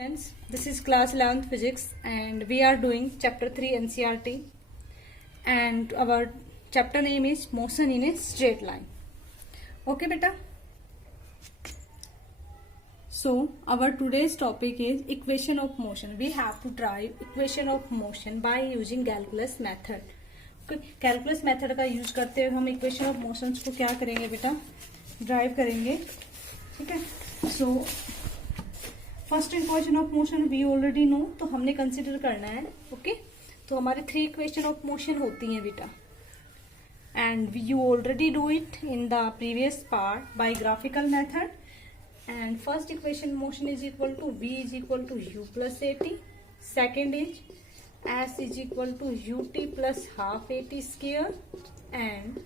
Friends, this is class 11th physics and we are doing chapter 3 NCERT and our chapter name is motion in a straight line. Okay beta? So our today's topic is equation of motion. We have to derive equation of motion by using calculus method. Okay, calculus method का use करते हुए हम equation of motions को क्या करेंगे बेटा? Drive करेंगे. ठीक है. So first equation of motion we already know, तो हमने कंसिडर करना है. ओके, तो हमारे 3 इक्वेशन ऑफ मोशन होती हैं बेटा, and you already do it in the previous part by graphical method. And first equation motion is equal to v is equal to u plus a t. Second is s is equal to u t plus half a t square. And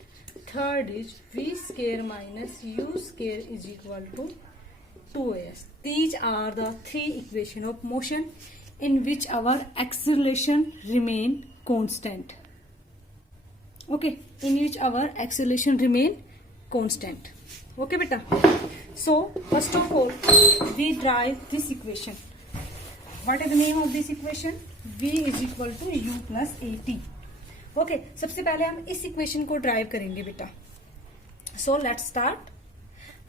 third is v square minus u square is equal to 2s. These are the 3 equation of motion in which our acceleration remain constant. Okay, in which our acceleration remain constant. Okay beta. So first of all we derive this equation. What is the name of this equation? V is equal to u plus at. Okay, सबसे पहले हम इस equation को derive करेंगे बेटा. So let's start.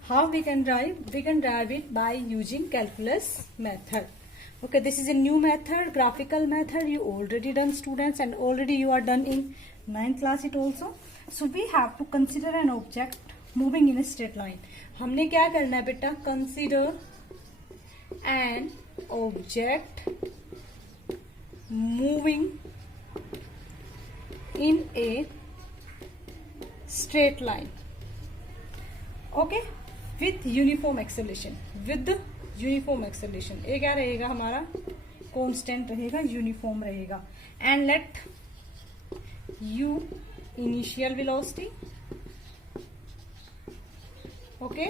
How we can derive? We can derive it by using calculus method. Okay, this is a new method, graphical method. You already done, students, and already you are done in 9th class it also. So we have to consider an object moving in a straight line. हमने क्या करना है बेटा? Consider an object moving in a straight line. Okay. With uniform acceleration. With uniform acceleration ये क्या रहेगा हमारा? Constant रहेगा, यूनिफॉर्म रहेगा. And let u initial velocity, okay,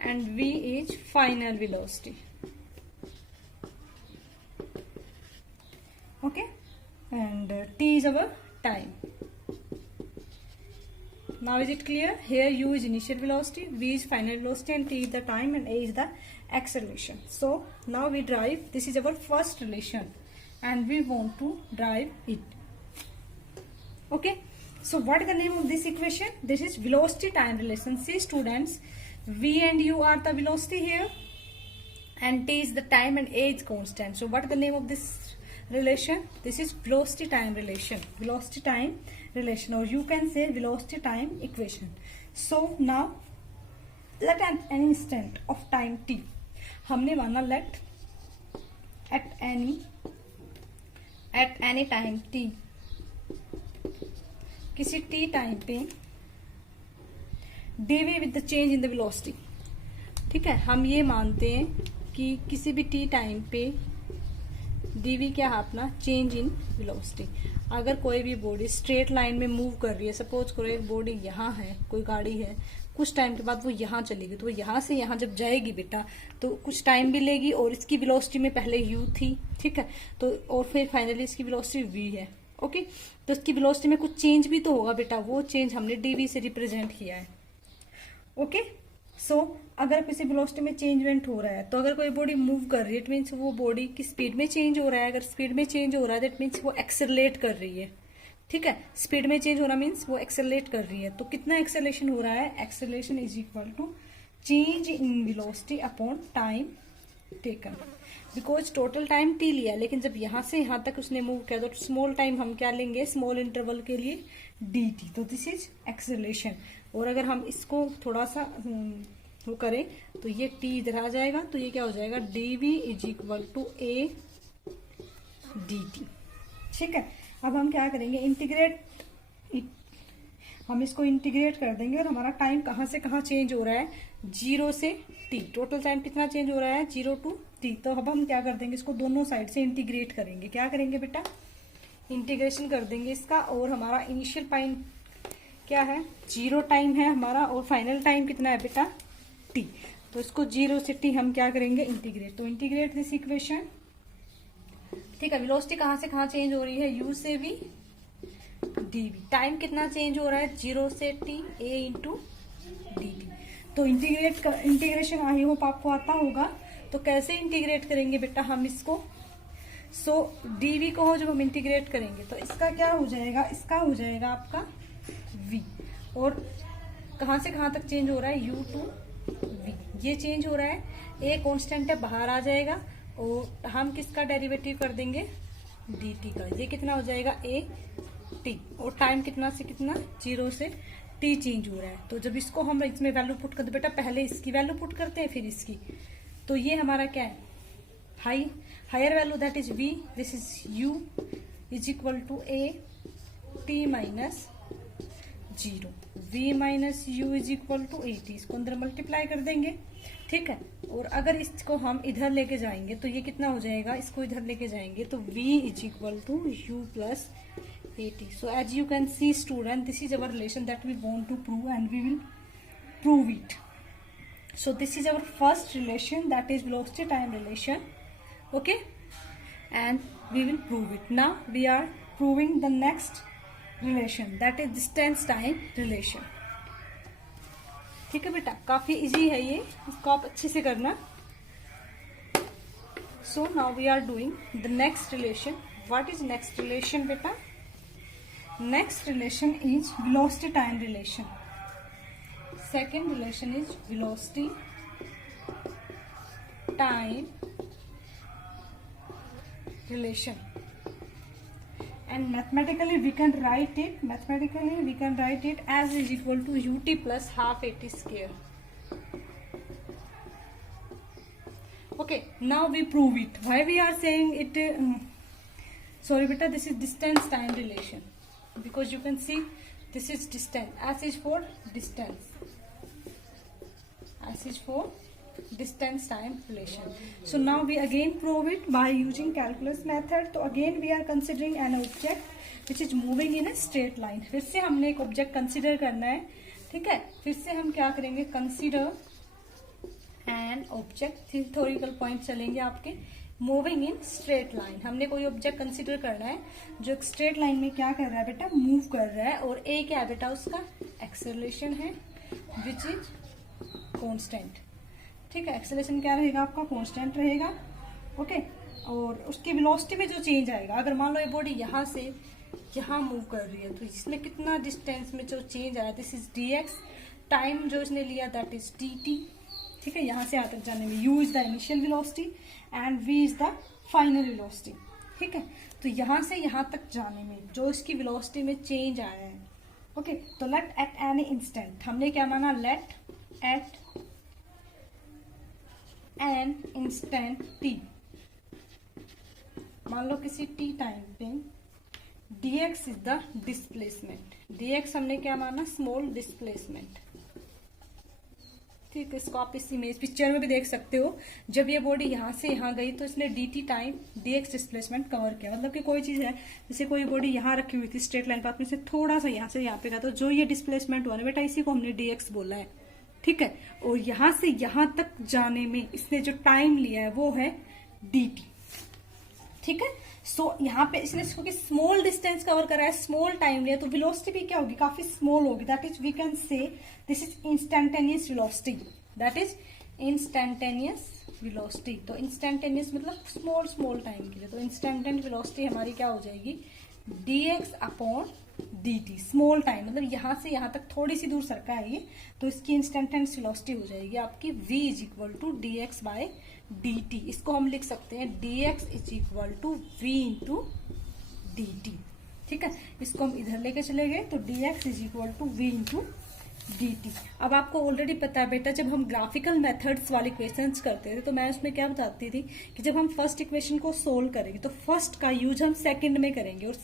and v is final velocity. Okay, and t is our time. Now is it clear? Here u is initial velocity, v is final velocity, and t is the time, and a is the acceleration. So now we derive, this is our first relation and we want to derive it. Okay, so what is the name of this equation? This is velocity time relation. See students, v and u are the velocity here and t is the time and a is constant. So what is the name of this relation? This is velocity time relation. Velocity time relation, or you can say velocity time equation. So now let at any instant of time t, हमने माना let at any time t, किसी t time पे dv with the change in the velocity. ठीक है, हम ये मानते हैं कि किसी भी t टाइम पे dv क्या है अपना? Change in velocity. अगर कोई भी बॉडी स्ट्रेट लाइन में मूव कर रही है, सपोज करो एक बॉडी यहाँ है, कोई गाड़ी है, कुछ टाइम के बाद वो यहाँ चलेगी, तो वो यहाँ से यहाँ जब जाएगी बेटा तो कुछ टाइम भी लेगी, और इसकी वेलोसिटी में पहले u थी, ठीक है, तो और फिर फाइनली इसकी वेलोसिटी v है. ओके, तो इसकी वेलोसिटी में कुछ चेंज भी तो होगा बेटा, वो चेंज हमने dv से रिप्रेजेंट किया है. ओके, सो अगर किसी वेलोसिटी में चेंजमेंट हो रहा है, तो अगर कोई बॉडी मूव कर रही है, इट मीन्स वो बॉडी की स्पीड में चेंज हो रहा है. अगर स्पीड में चेंज हो रहा है दैट मीन्स वो एक्सेलरेट कर रही है. ठीक है, स्पीड में चेंज हो रहा मीन्स वो एक्सेलरेट कर रही है. तो कितना एक्सेलरेशन हो रहा है? Acceleration is equal to change in velocity upon time taken. Because total time t लिया, लेकिन जब यहाँ से यहाँ तक उसने मूव किया तो स्मॉल टाइम हम क्या लेंगे? स्मॉल इंटरवल के लिए dt. तो दिस इज एक्सेलरेशन. और अगर हम इसको थोड़ा सा वो करें तो ये t इधर आ जाएगा, तो ये क्या हो जाएगा? dv is equal to a dt. ठीक है, अब हम क्या करेंगे? इंटीग्रेट, हम इसको इंटीग्रेट कर देंगे और हमारा टाइम कहाँ से कहाँ चेंज हो रहा है? 0 से t. टोटल टाइम कितना चेंज हो रहा है? 0 to t. तो अब हम क्या कर देंगे? इसको दोनों साइड से इंटीग्रेट करेंगे. क्या करेंगे बेटा? इंटीग्रेशन कर देंगे इसका, और हमारा इनिशियल टाइम क्या है? 0 टाइम है हमारा, और फाइनल टाइम कितना है बेटा? t. तो इसको 0 से t हम क्या करेंगे? इंटीग्रेट. तो इंटीग्रेट दिस इक्वेशन. ठीक है, वेलोसिटी कहाँ से कहाँ चेंज हो रही है? u से v dv. टाइम कितना चेंज हो रहा है? 0 से t a इंटू dt. तो इंटीग्रेशन आई होप आपको आता होगा. तो कैसे इंटीग्रेट करेंगे बेटा हम इसको? सो dv को जब हम इंटीग्रेट करेंगे तो इसका क्या हो जाएगा? इसका हो जाएगा आपका v, और कहां से कहां तक चेंज हो रहा है? u टू v, ये चेंज हो रहा है। a कांस्टेंट है, बाहर आ जाएगा, और हम किसका डेरिवेटिव कर देंगे? dt का। ये कितना हो जाएगा? a t, और टाइम कितना से कितना? 0 से t चेंज हो रहा है। तो जब इसको हम इसमें वैल्यू पुट करते, बेटा पहले इसकी वैल्यू पुट करते हैं फिर इसकी, तो ये हमारा क्या है? Higher value, that is v, this is u is equal to a t minus 0, v minus u is equal to a t, इसको अंदर मल्टीप्लाई कर देंगे, ठीक है। और अगर इसको हम इधर लेके जाएंगे तो ये कितना हो जाएगा? इसको इधर लेके जाएंगे तो v is equal to u plus a t. So as you can see student, this is our relation that we want to prove and we will prove it. So this is our first relation, that is velocity time relation, okay, and we will prove it. Now we are proving the next relation, that is distance time relation. ठीक है बेटा, काफी easy है ये, इसको आप अच्छे से करना। So now we are doing the next relation. What is next relation बेटा? Next relation is velocity time relation. Second relation is velocity time relation, and mathematically we can write it as is equal to ut plus half at square. Okay, now we prove it. Why we are saying it? Sorry beta, this is distance time relation, because you can see this is distance, s is for distance, s is for distance time relation. So now we again prove it by using calculus method. तो again we are considering an object which is moving in a straight line. फिर से हमने एक object consider करना है, ठीक है। फिर से हम क्या करेंगे? Consider an object, theoretical point चलेंगे आपके। मूविंग इन स्ट्रेट लाइन, हमने कोई ऑब्जेक्ट कंसिडर करना है जो एक स्ट्रेट लाइन में क्या कर रहा है बेटा? मूव कर रहा है, और ए क्या है बेटा? उसका एक्सेलरेशन है विच इज कांस्टेंट, ठीक है। एक्सेलरेशन क्या रहेगा आपका? कांस्टेंट रहेगा, ओके। और उसकी वेलोसिटी में जो चेंज आएगा, अगर मान लो ये बॉडी यहाँ से यहाँ मूव कर रही है तो इसमें कितना डिस्टेंस में जो चेंज आया, दिस इज dx, टाइम जो इसने लिया दैट इज dt, ठीक है। यहाँ से यहाँ तक जाने में u is the initial velocity and v is the final velocity, ठीक है। तो यहाँ से यहाँ तक जाने में जो इसकी वेलोसिटी में चेंज आया है, ओके। तो लेट एट एनी इंस्टेंट, हमने क्या माना? Let at an instant t, मान लो किसी t टाइम पे dx is the displacement, dx हमने क्या माना? स्मॉल डिस्प्लेसमेंट, ठीक है। इसको आप इस इमेज पिक्चर में भी देख सकते हो। जब ये बॉडी यहाँ से यहाँ गई तो इसने dt time dx displacement cover किया। मतलब कि कोई चीज है, जैसे कोई बॉडी यहाँ रखी हुई थी स्ट्रेट लाइन पर, आपने से थोड़ा सा यहाँ से यहाँ पे गया तो जो ये डिस्प्लेसमेंट हुआ ना बेटा, इसी को हमने dx बोला है, ठीक है। और यहाँ से यहाँ तक जाने में इसने जो टाइम लिया है वो है dt, ठीक है। सो यहाँ पे इसने इसको स्मॉल डिस्टेंस कवर करा है, स्मॉल टाइम लिया, तो वेलोसिटी भी क्या होगी? काफी स्मॉल होगी। That is we can say this is instantaneous velocity, that is instantaneous velocity. तो इंस्टेंटेनियस मतलब स्मॉल स्मॉल टाइम के लिए, तो इंस्टेंटेनियस वेलोसिटी हमारी क्या हो जाएगी? dx upon dt, small time मतलब यहाँ से यहाँ तक थोड़ी सी दूर सरका है ये, तो इसकी इंस्टेंटेनियस वेलोसिटी हो जाएगी आपकी v is equal to dx by dt। इसको हम लिख सकते हैं dx is equal to v into dt, ठीक है। इसको हम इधर लेके चले गए तो dx is equal to v into dt। अब आपको ऑलरेडी पता है बेटा, जब हम ग्राफिकल मेथड्स वाले क्वेश्चंस करते थे तो मैं उसमें क्या बताती थी कि जब हम फर्स्ट इक्वेशन को सोल्व करेंगे तो फर्स्ट का यूज हम सेकंड में करेंगे और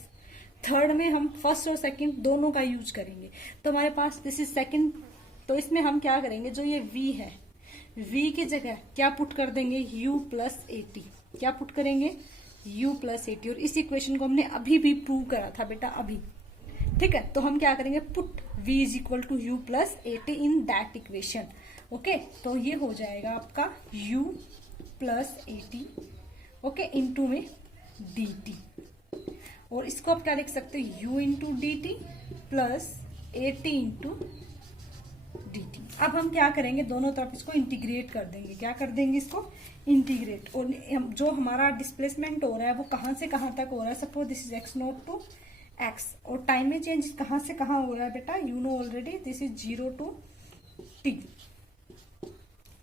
थर्ड में हम फर्स्ट और सेकंड दोनों का यूज करेंगे। तो हमारे पास दिस इज सेकंड, तो इसमें हम क्या करेंगे? जो ये v है, v की जगह क्या पुट कर देंगे? u plus a T. क्या पुट करेंगे? u plus a T. और इस इक्वेशन को हमने अभी भी प्रूव करा था बेटा, अभी, ठीक है। तो हम क्या करेंगे? Put v is equal to u plus a t in that equation, okay. तो ये हो जाएगा आपका u plus a t, okay, into में dt। और इसको आप क्या लिख सकते हो? u into D T plus a T into D T. अब हम क्या करेंगे, दोनों तरफ इसको इंटीग्रेट कर देंगे। क्या कर देंगे इसको? इंटीग्रेट। और जो हमारा डिस्प्लेसमेंट हो रहा है वो कहां से कहां तक हो रहा है? Suppose this is x naught to x, और टाइम में चेंज कहां से कहां हो रहा है बेटा? You know already, this is 0 to t।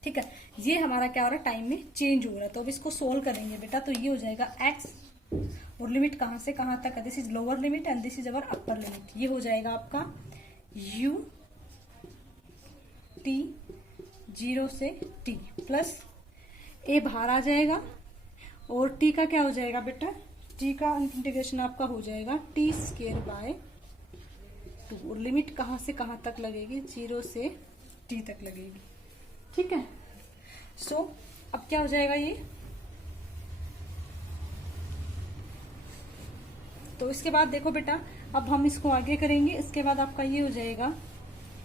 ठीक है, ये हमारा क्या हो रहा है? टाइम में चेंज हो रहा है। तो अब इसको सोल्व करेंगे बेटा, तो ये हो जाएगा x, और लिमिट कहां से कहां तक है? This is lower limit and this is our upper limit. ये हो जाएगा आपका u t 0 से t प्लस a बाहर आ जाएगा, और t का क्या हो जाएगा बेटा? t का इंटीग्रेशन आपका हो जाएगा t स्क्वायर बाय 2, और लिमिट कहां से कहां तक लगेगी? 0 से t तक लगेगी। ठीक है, सो अब क्या हो जाएगा ये? तो इसके बाद देखो बेटा, अब हम इसको आगे करेंगे। इसके बाद आपका ये हो जाएगा,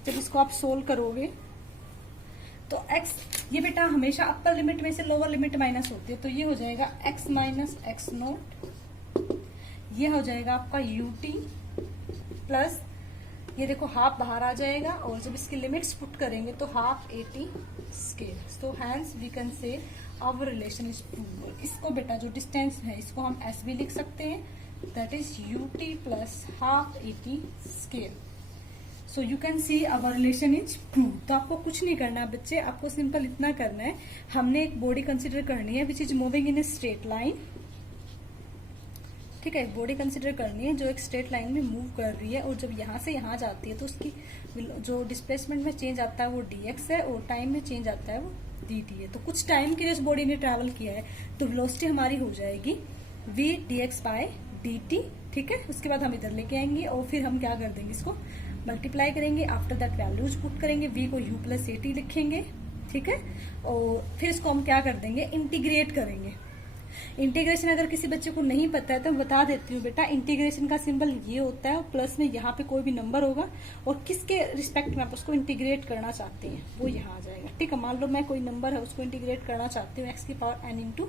जब इसको आप सोल्व करोगे तो x, ये बेटा हमेशा अपर लिमिट में से लोअर लिमिट माइनस होती है, तो ये हो जाएगा x माइनस एक्स नोट, ये हो जाएगा आपका ut प्लस, ये देखो हाफ बाहर आ जाएगा, और जब इसकी लिमिट्स पुट करेंगे तो half 80 square. So hence we can say our relation is proved. इसको बेटा जो डिस्टेंस है इसको हम s भी लिख सकते हैं, that is ut plus half 80 square. So you can see our relation is prove. तो आपको कुछ नहीं करना बच्चे, आपको सिंपल इतना करना है, हमने एक बॉडी कंसिडर करनी है which is moving in a straight line. ठीक है, एक बॉडी कंसिडर करनी है जो एक स्ट्रेट लाइन में मूव कर रही है, और जब यहाँ से यहाँ जाती है तो उसकी जो डिस्प्लेसमेंट में चेंज आता है वो dx है, और टाइम में चेंज आता है वो dt है। तो कुछ टाइम के लिए उस बॉडी ने ट्रेवल किया है, तो वेलोसिटी हमारी हो जाएगी v dx बाय dt। ठीक है, उसके बाद हम इधर लेके आएंगे, और फिर हम क्या कर देंगे, इसको मल्टीप्लाई करेंगे। आफ्टर दैट वैल्यूज पुट करेंगे, v को u प्लस 80 लिखेंगे। ठीक है, और फिर इसको हम क्या कर देंगे, इंटीग्रेट करेंगे। इंटीग्रेशन अगर किसी बच्चे को नहीं पता है तो मैं बता देती हूँ बेटा, इंटीग्रेशन का सिंबल ये होता है, और प्लस में यहाँ पे कोई भी नंबर होगा, और किसके रिस्पेक्ट में आप उसको इंटीग्रेट करना चाहते हैं वो यहाँ आ जाएगा। ठीक है, मान लो मैं कोई नंबर है उसको इंटीग्रेट करना चाहती हूँ x की पावर n इंटू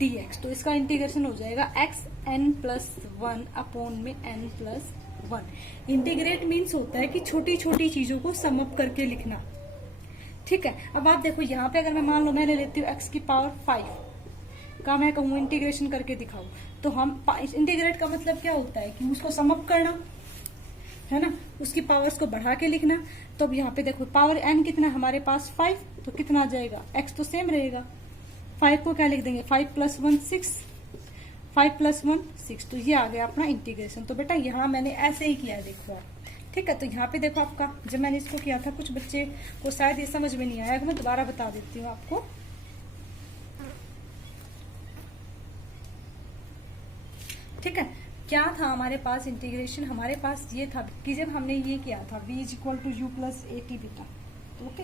dx, तो इसका इंटीग्रेशन हो जाएगा x n प्लस 1 अपॉन में n प्लस 1। इंटीग्रेट मीन्स होता है कि छोटी छोटी चीजों को सम अप करके लिखना। ठीक है, अब आप देखो यहाँ पे अगर मैं मान लो मैं ले लेती हूँ x की पावर 5 का मैं कहूँ इंटीग्रेशन करके दिखाऊं, तो हम इंटीग्रेट का मतलब क्या होता है कि उसको सम अप करना है ना, उसकी पावर्स को बढ़ा के लिखना। तो अब यहाँ पे देखो पावर n कितना हमारे पास 5, तो कितना आ जाएगा, x तो सेम रहेगा, 5 को क्या लिख देंगे, 5 प्लस 1 6, 5 प्लस 1 6, तो ये आ गया अपना इंटीग्रेशन। तो बेटा यहाँ मैंने ऐसे ही किया है, देखो आप। ठीक है, तो यहाँ पे देखो आपका जब मैंने इसको किया था कुछ बच्चे को शायद ये समझ में नहीं आया, मैं दोबारा बता देती हूँ आपको। ठीक है, क्या था हमारे पास इंटीग्रेशन, हमारे पास ये था कि जब हमने ये किया था v is equal to u plus 80 बेटा, ओके,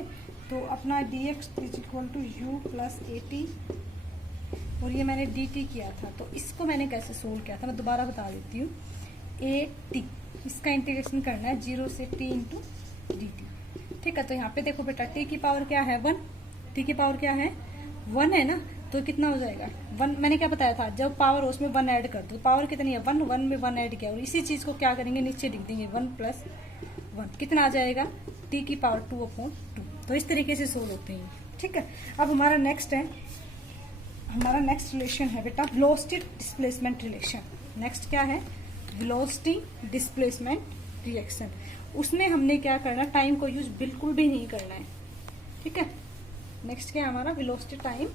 तो अपना dx is equal to u plus 80, और ये मैंने dt किया था। तो इसको मैंने कैसे सोल्व किया था मैं दोबारा बता देती हूँ। at इसका इंटीग्रेशन करना है 0 से t इंटू dt। ठीक है, तो यहाँ पे देखो बेटा t की पावर क्या है 1, t की पावर क्या है 1 है ना, तो कितना हो जाएगा 1। मैंने क्या बताया था, जब पावर हो उसमें 1 ऐड कर दो, पावर कितनी है 1, 1 में 1 ऐड किया, और इसी चीज को क्या करेंगे नीचे लिख देंगे 1 प्लस 1, कितना आ जाएगा t की पावर 2 अपॉन 2। तो इस तरीके से सोल्व होते हैं। ठीक है, अब हमारा नेक्स्ट रिलेशन है बेटा वेलोसिटी डिस्प्लेसमेंट रिलेशन। नेक्स्ट क्या है, वेलोसिटी डिस्प्लेसमेंट रिएक्शन। उसमें हमने क्या करना, टाइम को यूज बिल्कुल भी नहीं करना है। ठीक है, नेक्स्ट क्या है हमारा वेलोसिटी टाइम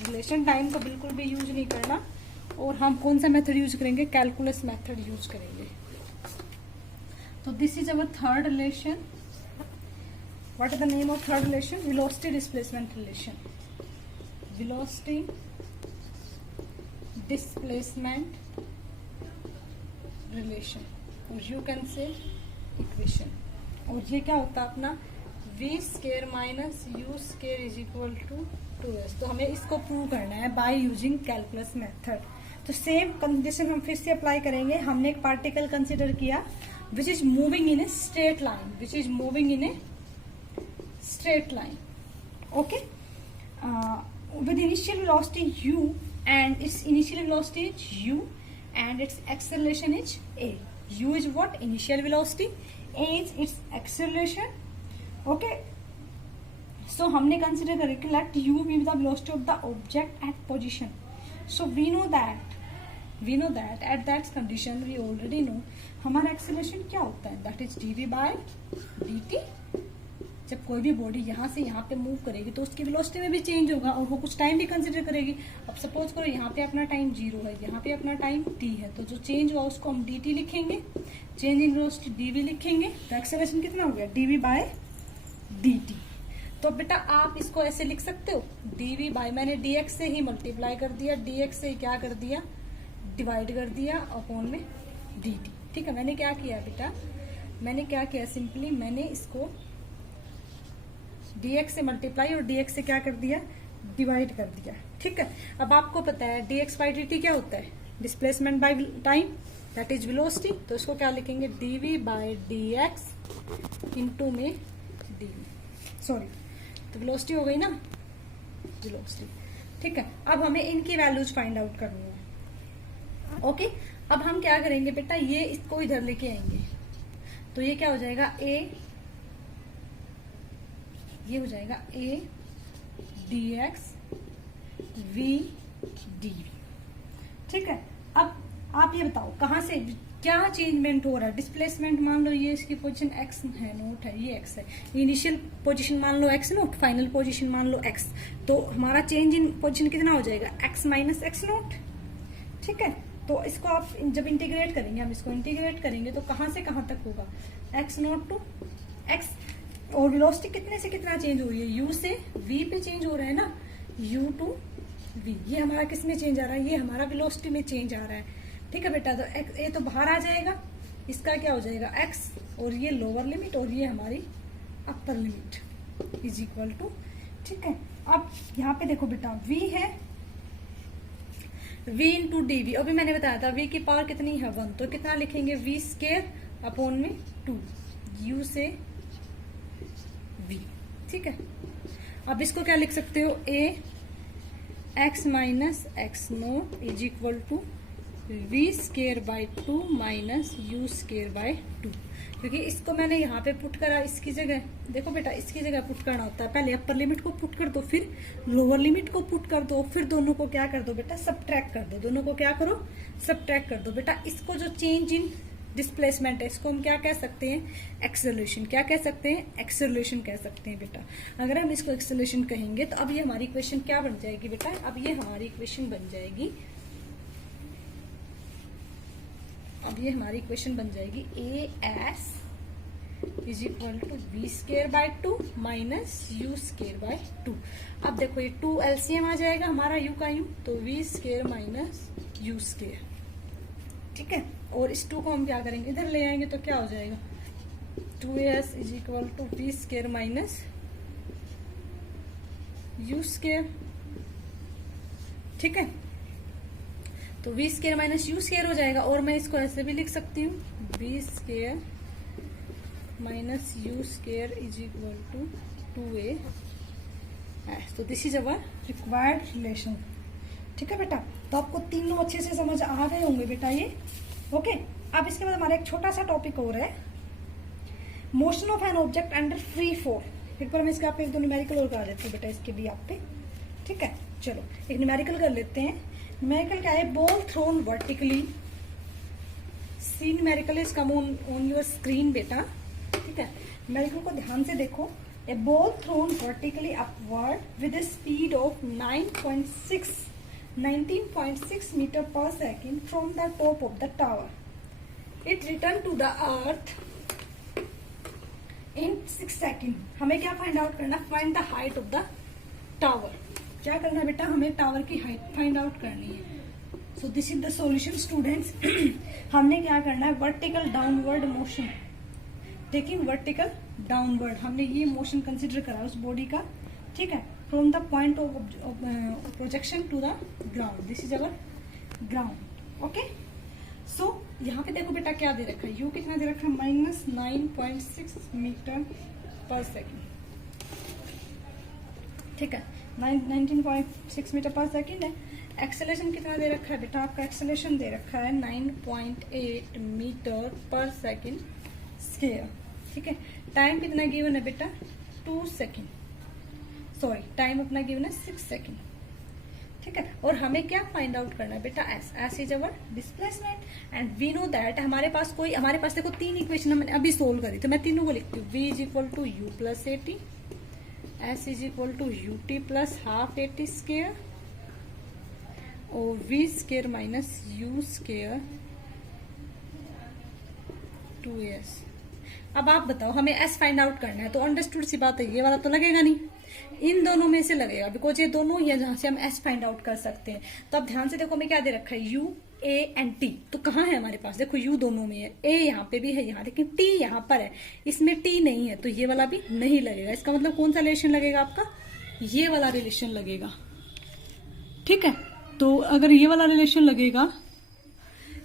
रिलेशन, टाइम को बिल्कुल भी यूज नहीं करना, और हम कौन सा मेथड यूज करेंगे, कैलकुलस मेथड यूज करेंगे। तो this is our third relation. What is the name of third relation, velocity displacement relation, velocity displacement relation, और यू कैन से इक्वेशन। और ये क्या होता है अपना v square minus u square is equal to 2s। तो हमें इसको प्रूव करना है बाय यूजिंग कैलकुलस मेथड। तो सेम कंडीशन हम फिर से अप्लाई करेंगे। हमने एक पार्टिकल कंसिडर किया which is moving in a straight line, which is moving in a straight line, okay, with initial velocity u and its initial velocity is u and its acceleration is a. U is what, initial velocity, a is its acceleration, okay, so हमने consider करें कि let u be the velocity of the object at position. So we know that at that condition we already know हमारा acceleration क्या होता है, that is dv by dt. जब कोई भी बॉडी यहाँ से यहाँ पे मूव करेगी तो उसकी वेलोसिटी में भी चेंज होगा और वो कुछ टाइम भी कंसिडर करेगी. अब सपोज करो यहाँ पे अपना टाइम 0 है, यहाँ पे अपना टाइम t है, तो जो चेंज हुआ उसको हम dt लिखेंगे, चेंज इन वेलोसिटी dv लिखेंगे. तो एक्सेलरेशन कितना हो गया, dv बाय dt. तो बेटा आप इसको ऐसे लिख सकते हो, dv बाय, मैंने dx से ही मल्टीप्लाई कर दिया, dx से क्या कर दिया, डिवाइड कर दिया अपॉन में dt. ठीक है, मैंने क्या किया बेटा, मैंने क्या किया, सिंपली मैंने इसको dx से मल्टीप्लाई और dx से क्या कर दिया, डिवाइड कर दिया. ठीक है, अब आपको पता है dx बाई dt क्या होता है, displacement by time, that is velocity. तो इसको क्या लिखेंगे, dv बाय dx इंटू में dv, सॉरी, तो वेलोसिटी हो गई ना, वेलोसिटी. ठीक है, अब हमें इनकी वैल्यूज फाइंड आउट करनी है. ओके, अब हम क्या करेंगे बेटा, ये इसको इधर लेके आएंगे, तो ये क्या हो जाएगा, ये हो जाएगा a dx v dv. ठीक है, अब आप ये बताओ कहाँ से क्या चेंजमेंट हो रहा है. डिस्प्लेसमेंट मान लो ये इसकी पोजीशन x है, नोट है, ये x है, इनिशियल पोजीशन मान लो x नोट, फाइनल पोजीशन मान लो x, तो हमारा चेंज इन पोजीशन कितना हो जाएगा, x माइनस x नोट. ठीक है, तो इसको आप जब इंटीग्रेट करेंगे, हम इसको इंटीग्रेट करेंगे तो कहाँ से कहाँ तक होगा, x नोट टू x. और वेलोसिटी कितने से कितना चेंज हो रही है, u से v पे चेंज हो रहा है ना, u टू v. ये हमारा किस में चेंज आ रहा है, ये हमारा वेलोसिटी में चेंज आ रहा है. ठीक है बेटा, तो ये तो बाहर आ जाएगा, इसका क्या हो जाएगा x, और ये लोअर लिमिट और ये हमारी upper limit is equal to. ठीक है, अब यहाँ पे देखो बेटा v है, v इंटू डी वी. अभी मैंने बताया था v की पावर कितनी है 1, तो कितना लिखेंगे, v स्केयर अपॉन में 2, u से v. ठीक है, अब इसको क्या लिख सकते हो, a x minus x naught is equal to v square by 2 minus u square by 2. क्योंकि इसको मैंने यहाँ पे पुट करा, इसकी जगह देखो बेटा, इसकी जगह पुट करना होता है, पहले अपर लिमिट को पुट कर दो, फिर लोअर लिमिट को पुट कर दो, फिर दोनों को क्या कर दो बेटा, सबट्रैक्ट कर दो, दोनों को क्या करो, सबट्रैक्ट कर दो. बेटा इसको जो चेंज इन डिस्प्लेसमेंट है इसको हम क्या कह सकते हैं, एक्सेलरेशन. क्या कह सकते हैं, एक्सेलरेशन कह सकते हैं बेटा. अगर हम इसको एक्सेलरेशन कहेंगे तो अब ये हमारी इक्वेशन क्या बन जाएगी बेटा, अब ये हमारी इक्वेशन बन जाएगी, अब ये हमारी इक्वेशन बन जाएगी a s is equal to v square by 2 minus u square by 2. अब देखो ये 2 एलसीएम आ जाएगा हमारा यू का यू, तो v square minus u square. ठीक है, और इस 2 को हम क्या करेंगे, इधर ले आएंगे, तो क्या हो जाएगा, 2s is equal to v square minus u square. ठीक है, तो v square minus u square हो जाएगा, और मैं इसको ऐसे भी लिख सकती हूँ, v square minus u square is equal to 2a. तो this is our required relation. ठीक है बेटा, तो आपको तीनों अच्छे से समझ आ गए होंगे बेटा ये. ओके, अब इसके बाद हमारा एक छोटा सा टॉपिक और है, motion of an object under free fall. एक बार मैं इसके आप पे एक दो न्यूमेरिकल और करा देती हूँ बेटा इसके भी आप पे. ठीक है, चलो एक न्यूमेरिकल कर लेते हैं. न्यूमेरिकल क्या है, ball thrown vertically. See numerical is come on your screen बेटा. ठीक है, न्यूमेरिकल को ध्यान से देखो. A ball thrown vertically upward with a speed of 19.6 meter per second from the top of the tower. It returned to the earth in 6 seconds. हमें क्या find out करना, find the height of the tower. क्या करना बेटा, हमें tower की height find out करनी है. So this is the solution students. हमने क्या करना है, vertical downward motion, taking vertical downward. हमने ये मोशन कंसिडर करा उस बॉडी का. ठीक है, from the point of projection to the ground. This is our ground. Okay, so यहाँ पे देखो बेटा क्या दे रखा है, यू कितना दे रखा है, -9.6 मीटर पर सेकेंड. ठीक है, 19.6 मीटर पर सेकेंड है. एक्सेलरेशन कितना दे रखा है बेटा, आपका एक्सेलरेशन दे रखा है 9.8 मीटर पर सेकेंड स्क्वायर. ठीक है, टाइम कितना गिवन है बेटा, 2 सेकेंड. सॉरी टाइम अपना गिवन है 6 सेकेंड, ठीक है। और हमें क्या फाइंड आउट करना है बेटा, s is our displacement and we know that हमारे पास देखो 3 इक्वेशन हमने अभी सोल्व करी, तो मैं तीनों को लिखती हूँ। v is equal to u plus a t, s is equal to u t plus half a t square, और v square minus u square 2s। अब आप बताओ हमें s फाइंड आउट करना है, तो अंडरस्टूड सी बात है, ये वाला तो लगेगा नहीं, इन दोनों में से लगेगा, बिकॉज ये दोनों ही है जहां से हम s फाइंड आउट कर सकते हैं। तो अब ध्यान से देखो हमें क्या दे रखा है, u a एंड t, तो कहाँ है हमारे पास, देखो u दोनों में है, a यहाँ पे भी है यहाँ, लेकिन t यहाँ पर है, इसमें t नहीं है, तो ये वाला भी नहीं लगेगा। इसका मतलब कौन सा रिलेशन लगेगा आपका, ये वाला रिलेशन लगेगा, ठीक है। तो अगर ये वाला रिलेशन लगेगा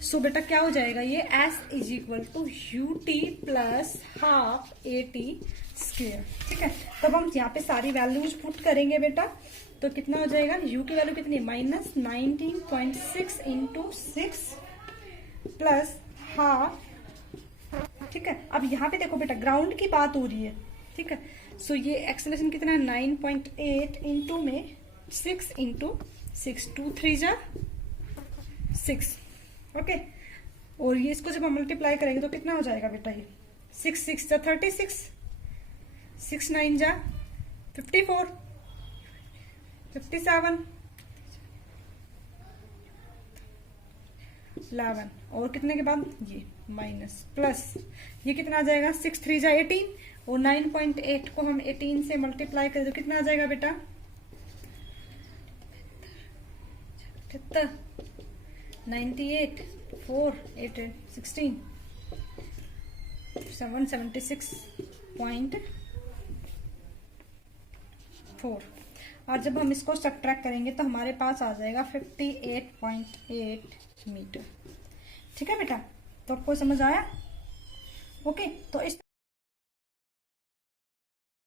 सो बेटा क्या हो जाएगा, ये s is equal to u t plus half a t square, ठीक है। तब हम यहाँ पे सारी वैल्यूज पुट करेंगे बेटा, तो कितना हो जाएगा, u की वैल्यू कितनी, माइनस 19.6 इंटू 6 प्लस हाफ, ठीक है। अब यहाँ पे देखो बेटा ग्राउंड की बात हो रही है, ठीक है। सो ये एक्सेलरेशन कितना है, 9.8 इंटू में 6 इंटू 6, 2 3 जा 6, ओके। और ये इसको जब हम मल्टीप्लाई करेंगे तो कितना हो जाएगा बेटा, ये 6 6 जा 36, 6 9 जा 54, 57, 11, और कितने के बाद ये माइनस प्लस, ये कितना आ जाएगा, 6 3 जा 18, और 9.8 को हम 18 से मल्टीप्लाई करें तो कितना आ जाएगा बेटा, 98, 4, 8, 16, 776.4। और जब हम इसको सब्ट्रैक्ट करेंगे तो हमारे पास आ जाएगा 58.8 मीटर, ठीक है बेटा। तो आपको समझ आया, ओके। तो इस